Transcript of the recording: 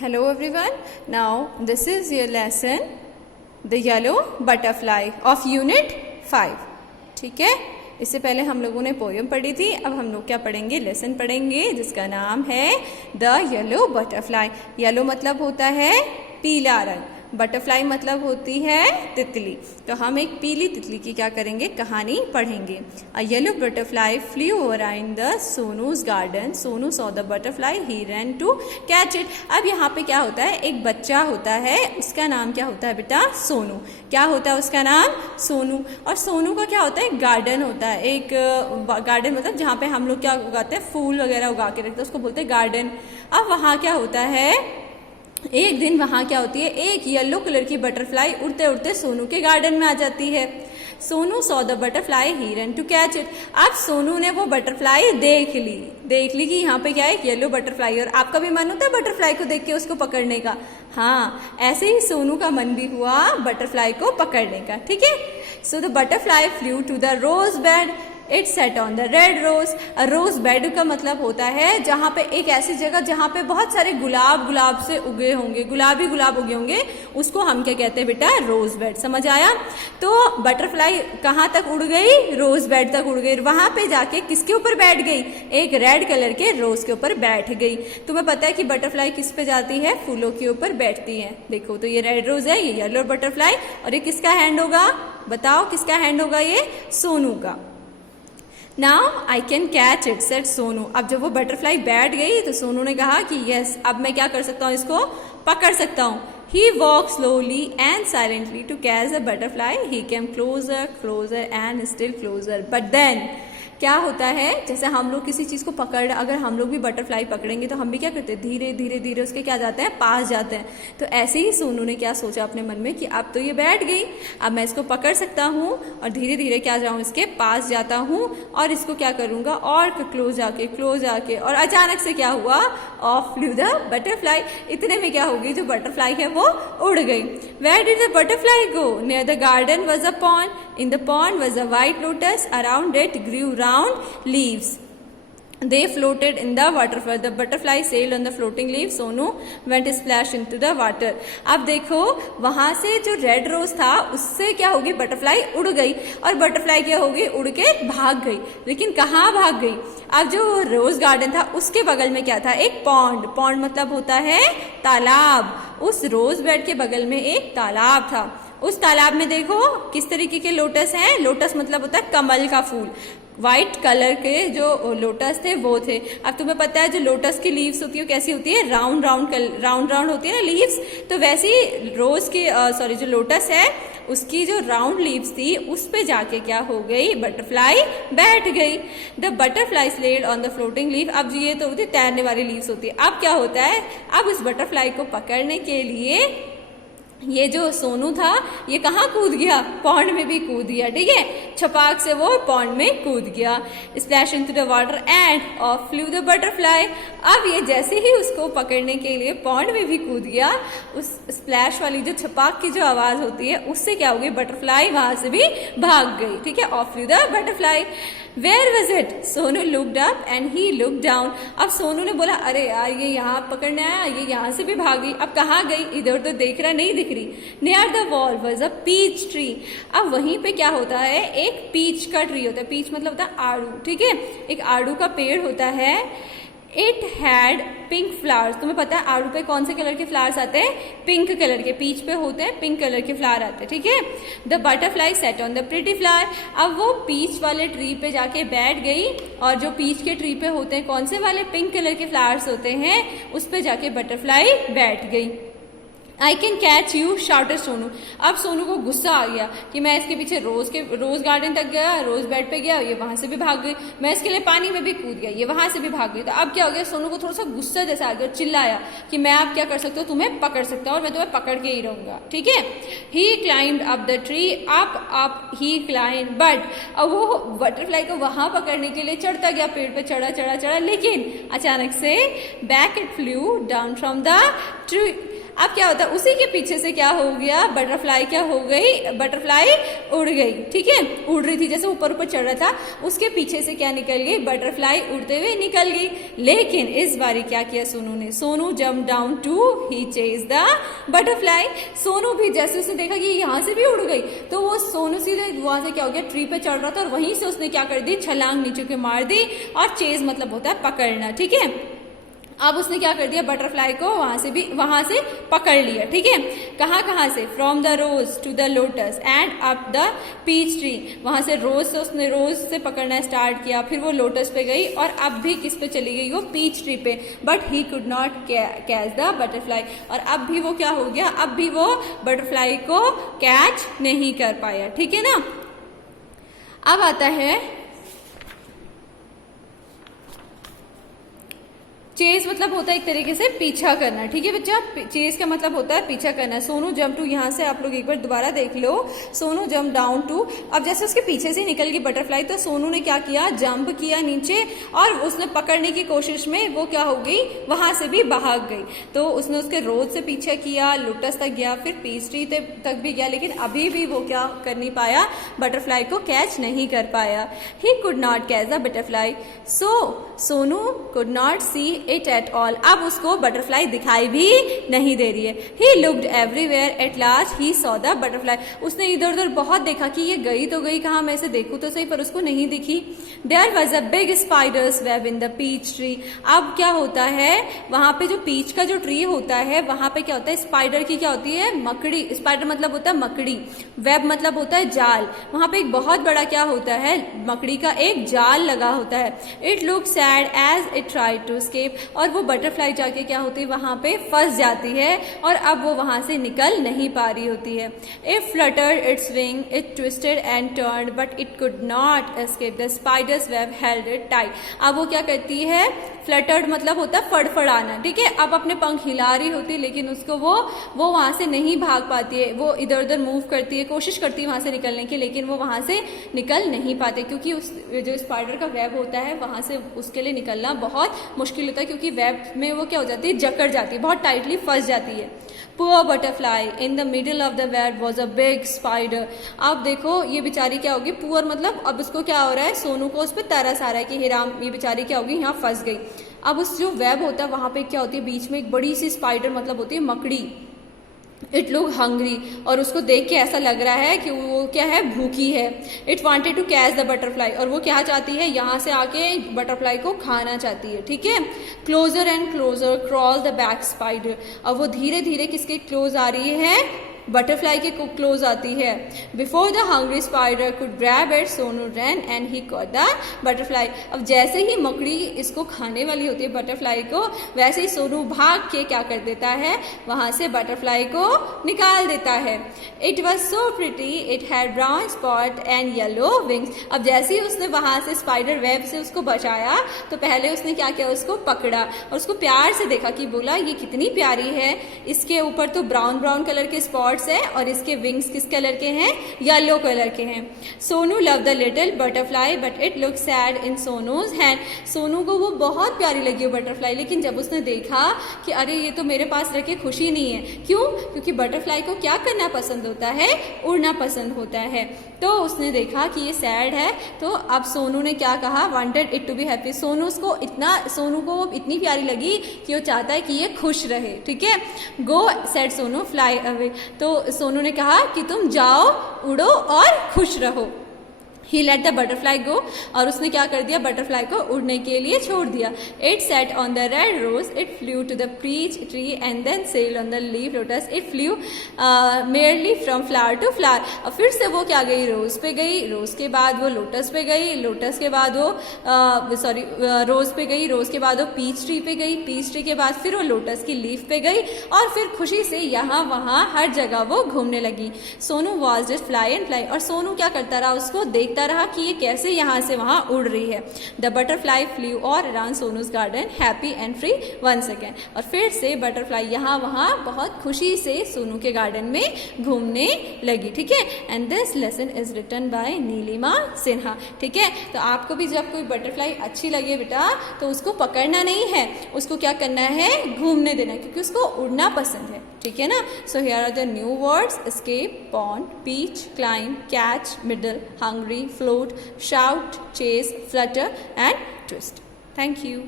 Hello everyone. Now this is your lesson The Yellow Butterfly of Unit 5. ठीक है, इससे पहले हम लोगों ने पोयम पढ़ी थी. अब हम लोग क्या पढ़ेंगे, लेसन पढ़ेंगे जिसका नाम है द येलो बटरफ्लाई. येलो मतलब होता है पीला रंग, बटरफ्लाई मतलब होती है तितली. तो हम एक पीली तितली की क्या करेंगे, कहानी पढ़ेंगे. A yellow butterfly flew over in the Sonu's garden. Sonu saw the butterfly, he ran to catch it. अब यहाँ पे क्या होता है, एक बच्चा होता है, उसका नाम क्या होता है बेटा, सोनू. क्या होता है उसका नाम, सोनू. और सोनू का क्या होता है, गार्डन होता है. एक गार्डन मतलब जहाँ पे हम लोग क्या उगाते हैं, फूल वगैरह उगा के रखते हैं, उसको बोलते हैं गार्डन. अब वहाँ क्या होता है, एक दिन वहां क्या होती है, एक येलो कलर की बटरफ्लाई उड़ते उड़ते सोनू के गार्डन में आ जाती है. Sonu saw the butterfly, he run to catch it. अब सोनू ने वो बटरफ्लाई देख ली कि यहाँ पे क्या है, एक येलो बटरफ्लाई. और आपका भी मन होता है बटरफ्लाई को देख के उसको पकड़ने का. हाँ, ऐसे ही सोनू का मन भी हुआ बटरफ्लाई को पकड़ने का. ठीक है. So the butterfly flew to the rose bed. It sat on the red rose. Rose bed का मतलब होता है जहाँ पे एक ऐसी जगह जहाँ पे बहुत सारे गुलाब से उगे होंगे, गुलाबी गुलाब उगे होंगे, उसको हम क्या कहते हैं बेटा, रोज बेड. समझ आया. तो बटरफ्लाई कहाँ तक उड़ गई, रोज बेड तक उड़ गई. वहां पे जाके किसके ऊपर बैठ गई, एक रेड कलर के रोज के ऊपर बैठ गई. तुम्हें पता है कि बटरफ्लाई किस पे जाती है, फूलों के ऊपर बैठती है. देखो तो ये रेड रोज है, ये येलो बटरफ्लाई, और ये किसका हैंड होगा, बताओ किसका हैंड होगा, ये सोनू का. Now I can catch it, said Sonu. अब जब वो बटरफ्लाई बैठ गई तो सोनू ने कहा कि यस, अब मैं क्या कर सकता हूँ, इसको पकड़ सकता हूँ. He walked slowly and silently to catch the butterfly. He came closer and still closer. But then क्या होता है, जैसे हम लोग किसी चीज को पकड़, अगर हम लोग भी बटरफ्लाई पकड़ेंगे तो हम भी क्या करते हैं, धीरे धीरे धीरे उसके क्या जाते हैं, पास जाते हैं. तो ऐसे ही सोनू ने क्या सोचा अपने मन में कि अब तो ये बैठ गई, अब मैं इसको पकड़ सकता हूँ और धीरे धीरे क्या जाऊँ, इसके पास जाता हूँ और इसको क्या करूंगा, और क्लोज आके. और अचानक से क्या हुआ, ऑफ फ्लू द बटरफ्लाई. इतने में क्या होगी, जो बटरफ्लाई है वो उड़ गई. Where did the butterfly go, near the garden was a pond. In the pond was a white lotus. Around it grew round leaves. They floated in the water. The butterfly sailed on the floating leaves. Sonu went splash into the water. अब देखो वहां से जो red rose था उससे क्या होगी, butterfly उड़ गई. और बटरफ्लाई क्या होगी, उड़ के भाग गई. लेकिन कहाँ भाग गई, अब जो रोज गार्डन था उसके बगल में क्या था, एक पॉन्ड. पॉन्ड मतलब होता है तालाब. उस रोज बेड के बगल में एक तालाब था. उस तालाब में देखो किस तरीके के लोटस हैं. लोटस मतलब होता है कमल का फूल. व्हाइट कलर के जो लोटस थे वो थे. अब तुम्हें पता है जो लोटस की लीव्स होती है कैसी होती है, राउंड राउंड होती है ना लीव्स. तो वैसी रोज की जो लोटस है उसकी जो राउंड लीव्स थी उस पे जाके क्या हो गई, बटरफ्लाई बैठ गई. The butterfly slid on the floating leaf. अब ये तो होती है तैरने वाली लीव्स होती है. अब क्या होता है, अब उस बटरफ्लाई को पकड़ने के लिए ये जो सोनू था ये कहाँ कूद गया, पॉन्ड में भी कूद गया. ठीक है, छपाक से वो पॉन्ड में कूद गया. Splash into the water end of flu the butterfly. अब ये जैसे ही उसको पकड़ने के लिए पॉन्ड में भी कूद गया, उस स्प्लैश वाली जो छपाक की जो आवाज होती है उससे क्या हो गई, बटरफ्लाई वहां से भी भाग गई. ठीक है, of flu the butterfly. Where was it? Sonu looked up and he looked down. अब सोनू ने बोला, अरे यार ये यहाँ पकड़ने आया, ये यहाँ से भी भाग गई. अब कहाँ गई, इधर तो देख रहा नहीं दिख रही. Near the wall was a peach tree. अब वहीं पे क्या होता है, एक पीच का ट्री होता है. पीच मतलब होता है आड़ू. ठीक है, एक आड़ू का पेड़ होता है. It had pink flowers. तुम्हें पता है आड़ू पे कौन से कलर के फ्लावर्स आते हैं, पिंक कलर के. पीच पे होते हैं पिंक कलर के फ्लावर आते हैं. ठीक है. The butterfly set on the pretty flower. अब वो पीच वाले ट्री पे जाके बैठ गई और जो पीच के ट्री पे होते हैं कौन से वाले, पिंक कलर के फ्लावर्स होते हैं, उस पे जाके बटरफ्लाई बैठ गई. I can catch you, shouted Sonu. अब सोनू को गुस्सा आ गया कि मैं इसके पीछे रोज गार्डन तक गया, रोज बेड पे गया, ये वहां से भी भाग गई. मैं इसके लिए पानी में भी कूद गया, ये वहां से भी भाग गई. तो अब क्या हो गया, सोनू को थोड़ा सा गुस्सा जैसा आ गया. चिल्लाया कि मैं अब क्या कर सकता हूँ, तुम्हें पकड़ सकता हूँ और मैं तुम्हें पकड़ के ही रहूंगा. ठीक है. He climbed up the tree. Up he climbed. But अब वो बटरफ्लाई को वहां पकड़ने के लिए चढ़ता गया, पेड़ पे चढ़ा. लेकिन अचानक से back it flew down from the tree. अब क्या होता है, उसी के पीछे से क्या हो गया, बटरफ्लाई क्या हो गई, बटरफ्लाई उड़ गई, ठीक है, उड़ रही थी जैसे ऊपर ऊपर चढ़ रहा था, उसके पीछे से क्या निकल गई, बटरफ्लाई उड़ते हुए निकल गई। लेकिन इस बारी क्या किया सोनू ने, Sonu jump down to he chase the butterfly. Sonu भी जैसे उसने देखा कि यहाँ से भी उड़ गई, तो वो सोनू सीधे वहां से क्या हो गया, ट्री पे चढ़ रहा था और वहीं से उसने क्या कर दी, छलांग नीचे के मार दी। और चेज मतलब होता है पकड़ना, ठीक है। अब उसने क्या कर दिया, बटरफ्लाई को वहां से पकड़ लिया, ठीक है। कहाँ से, from the rose to the lotus and up the peach tree, वहां से रोज से उसने रोज से पकड़ना स्टार्ट किया, फिर वो लोटस पे गई और अब भी किस पे चली गई, वो पीच ट्री पे। But he could not catch the butterfly, और अब भी वो क्या हो गया, अब भी वो बटरफ्लाई को कैच नहीं कर पाया, ठीक है ना। अब आता है चेज, मतलब होता है एक तरीके से पीछा करना, ठीक है बच्चा। चेज का मतलब होता है पीछा करना। सोनू जंप टू, यहाँ से आप लोग एक बार दोबारा देख लो, सोनू जंप डाउन टू। अब जैसे उसके पीछे से निकल गई बटरफ्लाई, तो सोनू ने क्या किया, जंप किया नीचे और उसने पकड़ने की कोशिश में वो क्या हो गई, वहां से भी भाग गई। तो उसने उसके रोज से पीछा किया, लोटस तक गया, फिर पीच ट्री तक भी गया, लेकिन अभी भी वो क्या कर नहीं पाया, बटरफ्लाई को कैच नहीं कर पाया। He could not catch the butterfly, so Sonu could not see it at all. अब उसको बटरफ्लाई दिखाई भी नहीं दे रही है। He looked everywhere, at last he saw the butterfly. उसने इधर उधर बहुत देखा कि ये गई तो गई कहाँ, मैं इसे देखूं तो सही, पर उसको नहीं दिखी। There was a big spider's web in the peach tree. अब क्या होता है, वहां पे जो पीच का जो ट्री होता है, वहां पे क्या होता है, स्पाइडर की क्या होती है, मकड़ी। स्पाइडर मतलब होता है मकड़ी, वेब मतलब होता है जाल। वहां पे एक बहुत बड़ा क्या होता है, मकड़ी का एक जाल लगा होता है। It look sad as it try to escape, और वो बटरफ्लाई जाके क्या होती है, वहां पे फंस जाती है और अब वो वहां से निकल नहीं पा रही होती है। It fluttered it's wing, it twisted and turned, but it could not escape the spiders web held it tight. अब वो क्या करती है, फ्लटर्ड मतलब होता है फड़फड़ाना, ठीक है। अब अपने पंख हिला रही होती है, लेकिन उसको वो वहां से नहीं भाग पाती है। वो इधर उधर मूव करती है, कोशिश करती है वहां से निकलने की, लेकिन वो वहां से निकल नहीं पाते, क्योंकि उस जो स्पाइडर का वेब होता है वहां से उसके लिए निकलना बहुत मुश्किल होता है, क्योंकि वेब में वो क्या हो जाती है, जकड़ जाती है, बहुत टाइटली फंस जाती है। Poor butterfly, in the middle of the web was a big spider. अब देखो ये बेचारी क्या होगी, पुअर मतलब अब उसको क्या हो रहा है, सोनू को उस पर तरस आ रहा है कि हे राम, ये बेचारी क्या होगी, यहाँ फंस गई। अब उस जो वेब होता है वहां पे क्या होती है, बीच में एक बड़ी सी स्पाइडर मतलब होती है मकड़ी। इट लुक हंग्री, और उसको देख के ऐसा लग रहा है कि वो क्या है, भूखी है। It wanted to catch the butterfly, और वो क्या चाहती है, यहाँ से आके बटरफ्लाई को खाना चाहती है, ठीक है। Closer and closer crawl the black spider, अब वो धीरे धीरे किसके क्लोज आ रही है, बटरफ्लाई के क्लोज आती है। Before the hungry spider could grab it, Sonu ran and he caught the butterfly. अब जैसे ही मकड़ी इसको खाने वाली होती है बटरफ्लाई को, वैसे ही सोनू भाग के क्या कर देता है, वहां से बटरफ्लाई को निकाल देता है। It was so pretty, it had brown spot and yellow wings. अब जैसे ही उसने वहां से स्पाइडर वेब से उसको बचाया, तो पहले उसने क्या किया, उसको पकड़ा और उसको प्यार से देखा कि बोला ये कितनी प्यारी है, इसके ऊपर तो ब्राउन ब्राउन कलर के स्पॉट्स है और इसके विंग्स किस कलर के हैं, येलो कलर के हैं। Sonu love the little butterfly but it look sad in सोनूज hand. Sonu को वो बहुत प्यारी लगी वो बटरफ्लाई, लेकिन जब उसने देखा कि अरे ये तो मेरे पास रह के खुशी नहीं है। क्यों? क्योंकि बटरफ्लाई को क्या करना पसंद होता है, उड़ना पसंद होता है। तो उसने देखा कि ये सैड है, तो अब सोनू ने क्या कहा, wanted it to be happy. Sonu को इतनी प्यारी लगी कि वो चाहता है कि ये खुश रहे, ठीक है। गो सेड सोनू फ्लाई अवे, तो सोनू ने कहा कि तुम जाओ, उड़ो और खुश रहो। He let the butterfly go, और उसने क्या कर दिया, बटरफ्लाई को उड़ने के लिए छोड़ दिया। It sat on the red rose, it flew to the peach tree and then sailed on the leaf lotus. It flew merely from flower to flower. और फिर से वो क्या गई, रोज पे गई, रोज के बाद वो लोटस पे गई, लोटस के बाद वो रोज पे गई, रोज के बाद वो पीच ट्री पे गई, पीच ट्री के बाद फिर वो लोटस की लीफ पे गई, और फिर खुशी से यहाँ वहाँ हर जगह वो घूमने लगी। Sonu was just fly and fly, और सोनू क्या करता रहा, उसको देखता देखता रहा कि ये कैसे यहाँ से वहाँ उड़ रही है। The butterfly flew all around Sonu's garden happy and free once again. और फिर से बटरफ्लाई यहाँ वहाँ बहुत खुशी से सोनू के गार्डन में घूमने लगी। ठीक है, and this lesson is written by Neelima Sinha. ठीक है, तो आपको भी जब कोई बटरफ्लाई अच्छी लगे बेटा तो उसको पकड़ना नहीं है, उसको क्या करना है, घूमने देना, क्योंकि उसको उड़ना पसंद है। ठीक है ना। So here are the new words, escape, pond, peach, climb, catch, middle, hungry, float, shout, chase, flutter and twist. Thank you.